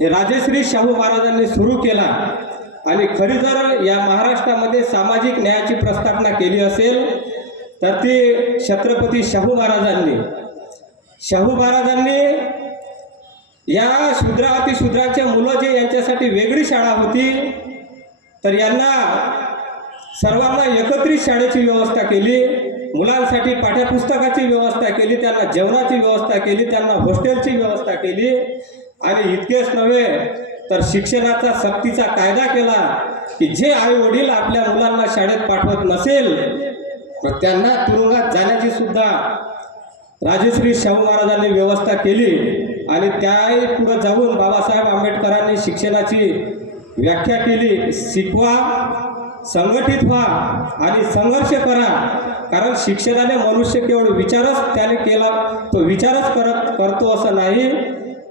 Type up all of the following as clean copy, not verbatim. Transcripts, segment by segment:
हे राजश्री शाहू महाराजांनी सुरू केला आणि खरी जर या महाराष्ट्रामध्ये सामाजिक न्यायाची प्रस्थापना केली असेल तर ती छत्रपती शाहू महाराजांनी या अतिशूद्राच्या मुलं जे यांच्यासाठी वेगळी शाळा होती तर यांना सर्वांना एकत्रित शाळेची व्यवस्था केली, मुलांसाठी पाठ्यपुस्तकाची व्यवस्था केली, त्यांना जेवणाची व्यवस्था केली, त्यांना हॉस्टेलची व्यवस्था केली आणि इतकेच नव्हे तर शिक्षणाचा सक्तीचा कायदा केला की जे आई वडील आपल्या मुलांना शाळेत पाठवत नसेल तर त्यांना तुरुंगात जाण्याची सुद्धा राजश्री शाहू महाराजांनी व्यवस्था केली आणि त्याही पुढे जाऊन बाबासाहेब आंबेडकरांनी शिक्षणाची व्याख्या केली, शिकवा, संघटित व्हा आणि संघर्ष करा, कारण शिक्षणाने मनुष्य केवळ विचारच त्याने केला, तो विचारच करतो असं नाही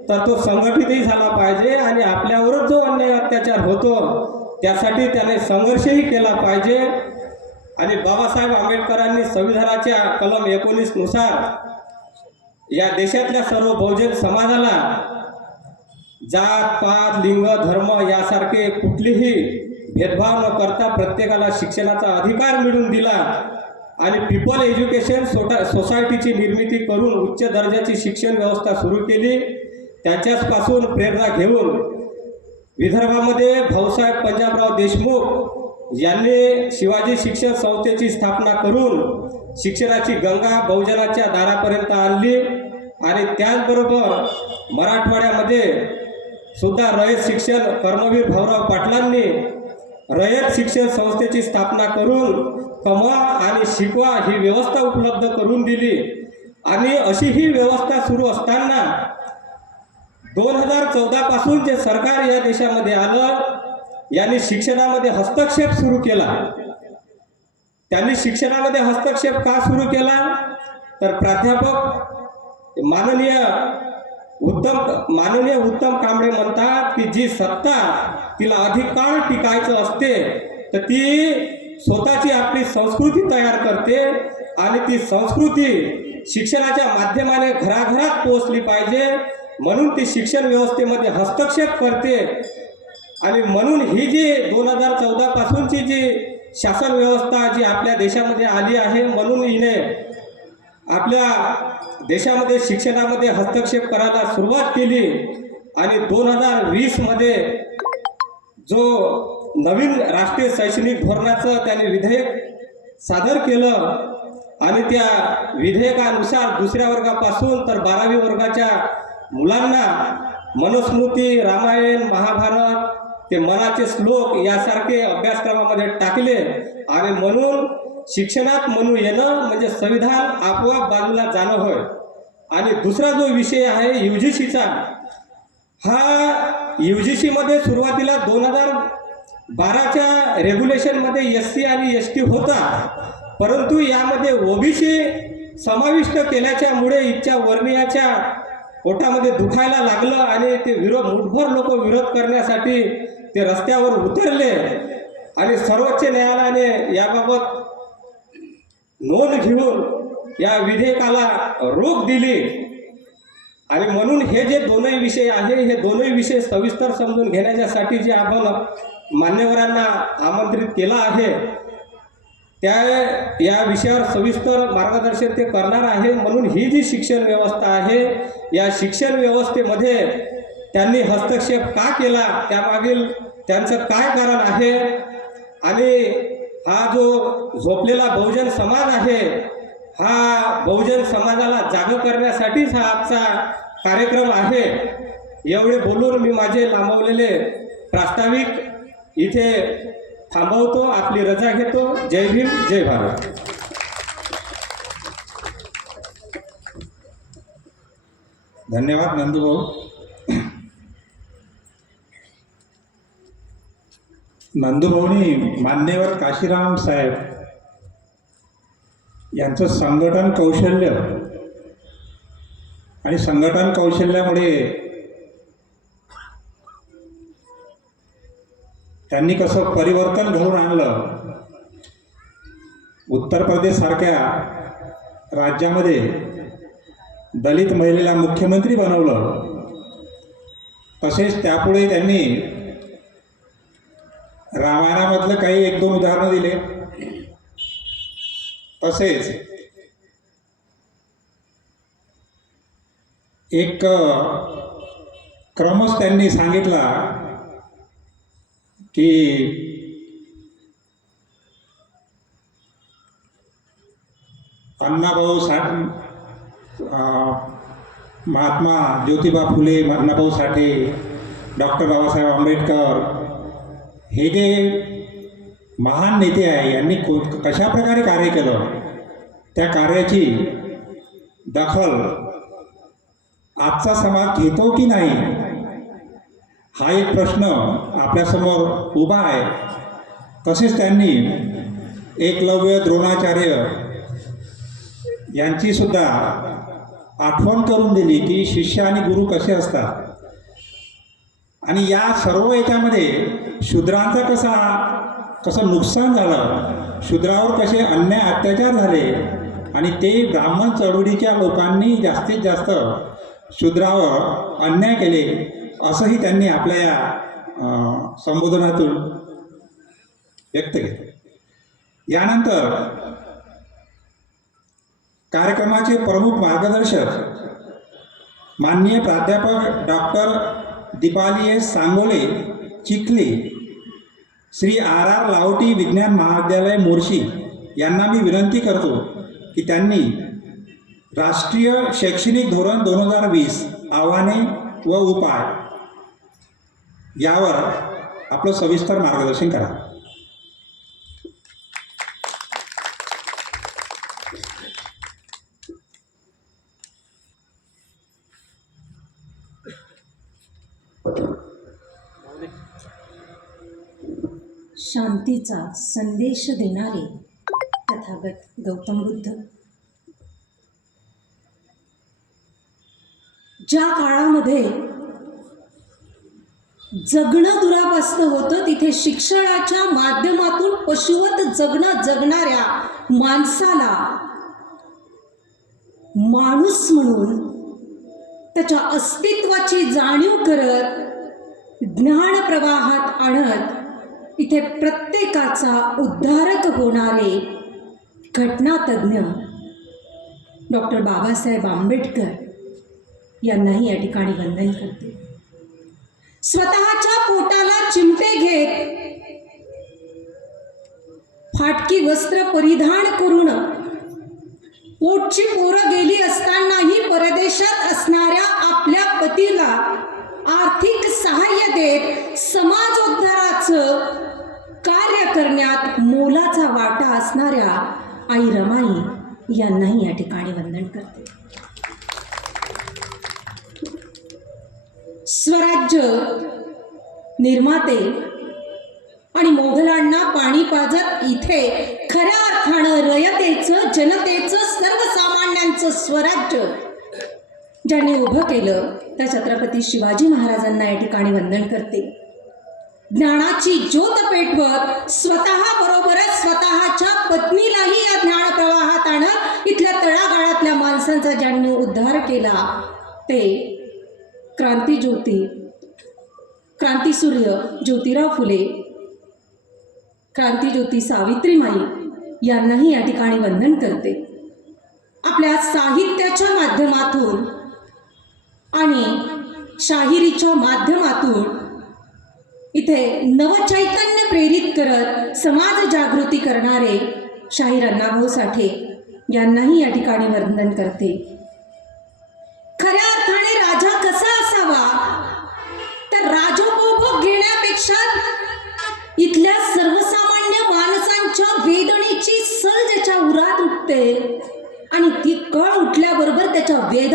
तर तो संघटितही झाला पाहिजे आणि आपल्यावरच जो अन्याय अत्याचार होतो त्यासाठी त्याने संघर्षही केला पाहिजे। आणि बाबासाहेब आंबेडकरांनी संविधानाच्या कलम 19 नुसार या देशातल्या सर्व बहुजन समाजाला जात पात लिंग धर्म यासारखे कुठलेही भेदभाव न करता प्रत्येकाला शिक्षणाचा अधिकार मिळवून दिला आणि पीपल एज्युकेशन सोसायटीची निर्मिती करून उच्च दर्जाची शिक्षण व्यवस्था सुरू केली। त्याच्याचपासून प्रेरणा घेऊन विदर्भामध्ये भाऊसाहेब पंजाबराव देशमुख यांनी शिवाजी शिक्षण संस्थेची स्थापना करून शिक्षणाची गंगा बहुजनाच्या दारापर्यंत आणली आणि त्याचबरोबर मराठवाड्यामध्ये सुद्धा रयत शिक्षण कर्मवीर भाऊराव पाटलांनी रयत शिक्षण संस्थेची स्थापना करून कमवा आणि शिकवा ही व्यवस्था उपलब्ध करून दिली। आणि अशी ही व्यवस्था सुरू असताना 2014 पासून जे सरकार या देशामध्ये आलं यांनी शिक्षणामध्ये हस्तक्षेप सुरू केला। त्यांनी शिक्षणामध्ये हस्तक्षेप का सुरू केला तर प्राध्यापक माननीय उत्तम कांबळे म्हणतात की जी सत्ता तिला अधिक काळ टिकायचं असते तर ती स्वतःची आपली संस्कृती तयार करते आणि ती संस्कृती शिक्षणाच्या माध्यमाने घराघरात पोहोचली पाहिजे, म्हणून ती शिक्षण व्यवस्थेमध्ये हस्तक्षेप करते। आणि म्हणून ही जी 2014 पासूनची जी शासन व्यवस्था जी आपल्या देशामध्ये आली आहे म्हणून हिने आपल्या देशामध्ये शिक्षणामध्ये हस्तक्षेप करायला सुरुवात केली आणि 2020 मध्ये जो नवीन राष्ट्रीय शैक्षणिक धोरणाचं त्यांनी विधेयक सादर केलं आणि त्या विधेयकानुसार 2ऱ्या वर्गापासून तर 12वी वर्गाच्या मुलांना मनुस्मृती, रामायण, महाभारत, ते मनाचे श्लोक यासारखे अभ्यासक्रमामध्ये टाकले आणि म्हणून शिक्षणात म्हणू येणं म्हणजे संविधान आपोआप बाजूला जाणं होय। आणि दुसरा जो विषय आहे UGCचा, हा UGC मध्ये सुरुवातीला 2012च्या रेग्युलेशनमध्ये SC आणि ST होता, परंतु यामध्ये OBC समाविष्ट केल्याच्यामुळे इच्छा वर्णीयाच्या पोटामध्ये दुखायला लागलं आणि ते मुठभर लोक विरोध करण्यासाठी ते रस्त्यावर उतरले आणि सर्वोच्च न्यायालयाने याबाबत नोंद घेऊन या विधेयकाला रोख दिली। आणि म्हणून हे जे दोनही विषय आहे हे दोनही विषय सविस्तर समजून घेण्यासाठी जे आपण मान्यवरांना आमंत्रित केलं आहे या विषयावर सविस्तर मार्गदर्शन ते करणार आहे। म्हणून ही जी शिक्षण व्यवस्था आहे या शिक्षण व्यवस्थेमध्ये त्यांनी हस्तक्षेप का केला, त्यामागील त्यांचं काय कारण आहे आणि हा जो झोपलेला बहुजन समाज आहे हा बहुजन समाजाला जाग करण्यासाठीच हा आजचा कार्यक्रम आहे। एवढे बोलून मी माझे लांबवलेले प्रास्ताविक इथे थांबवतो, आपली रजा घेतो। जय भीम, जय भारत। धन्यवाद नंदूभाऊ। नंदूभाऊनी मान्यवर काशीराम साहेब यांचं संघटन कौशल्य आणि संघटन कौशल्यामुळे त्यांनी कसं परिवर्तन घडवून आणलं। उत्तर प्रदेश सारख्या राज्यामध्ये दलित महिलेला मुख्यमंत्री बनवलं तसेच त्यापुढे त्यांनी रामायणामधलं काही 1-2 उदाहरणं दिले. तसेच एक क्रमच त्यांनी सांगितला की अण्णाभाऊ महात्मा ज्योतिबा फुले, अण्णाभाऊ साठे, डॉक्टर बाबासाहेब आंबेडकर हे जे महान नेते आहे यांनी कशा प्रकारे कार्य केलं, त्या कार्याची दखल आजचा समाज घेतो की नाही हा एक प्रश्न आपल्यासमोर उभा आहे. तसेच त्यांनी एकलव्य, द्रोणाचार्य यांची सुद्धा आठवण करून दिली की शिष्य आणि गुरु कसे असतात. आणि या सर्व याच्यामध्ये शूद्रांचा कसं नुकसान झालं, शूद्रावर कसे अन्याय अत्याचार झाले आणि ते ब्राह्मण चळवळीच्या लोकांनी जास्तीत जास्त शूद्रावर अन्याय केले असंही त्यांनी आपल्या या संबोधनातून व्यक्त केलं. यानंतर कार्यक्रमाचे प्रमुख मार्गदर्शक माननीय प्राध्यापक doctor Deepali S Sangole Chikhli, Shri R.R. Lahoti विज्ञान महाविद्यालय मोर्शी यांना मी विनंती करतो की त्यांनी राष्ट्रीय शैक्षणिक धोरण 2020 आव्हाने व उपाय यावर आपलं सविस्तर मार्गदर्शन करा. शांतीचा संदेश देणारे तथागत गौतम बुद्ध ज्या काळामध्ये जगणं दुरापास्त होतं, तिथे शिक्षणाच्या माध्यमातून पशुवत जगणाऱ्या माणसाला माणूस म्हणून त्याच्या अस्तित्वाची जाणीव करत, ज्ञान प्रवाहात आणत, इथे प्रत्येकाचा उद्धारक होणारे घटनातज्ञ डॉक्टर बाबासाहेब आंबेडकर यांनाही या ठिकाणी वंदन करते. स्वतःच्या पोटाला चिमटे घेत, फाटकी वस्त्र परिधान करून, पोटची पोरं गेली असतानाही परदेशात असणाऱ्या आपल्या पतीला आर्थिक सहाय्य देत समाजोद्धाराचं कार्य करण्यात मोलाचा वाटा असणाऱ्या आई रमाई यांनाही या ठिकाणी वंदन करते. स्वराज्य निर्माते आणि मोगलांना पाणी पाजत इथे खऱ्या अर्थानं रयतेचं, जनतेचं, सर्वसामान्यांचं स्वराज्य ज्यांनी उभं केलं त्या छत्रपती शिवाजी महाराजांना या ठिकाणी वंदन करते. ज्ञानाची ज्योत पेटवत स्वतःबरोबरच स्वतःच्या पत्नीलाही या ज्ञान प्रवाहात आणत इथल्या तळागाळातल्या माणसांचा ज्यांनी उद्धार केला ते क्रांतीज्योती, क्रांतीसूर्य ज्योतिराव फुले, क्रांतीज्योती सावित्रीमाई यांनाही या ठिकाणी वंदन करते. आपल्या साहित्याच्या माध्यमातून आणि शाहिरीच्या माध्यमातून इथे नवचैतन्य प्रेरित करत समाज जागृती करणारे शाहीर अण्णाभाऊ साठे यांनाही या ठिकाणी वंदन करते. खऱ्या अर्थाने राजा कसा असावा तर राजोपभोग घेण्यापेक्षा इथल्या सर्वसामान्य माणसांच्या वेदनेची सल ज्याच्या उरात उठते आणि ती कळ उठल्याबरोबर त्याच्या वेदना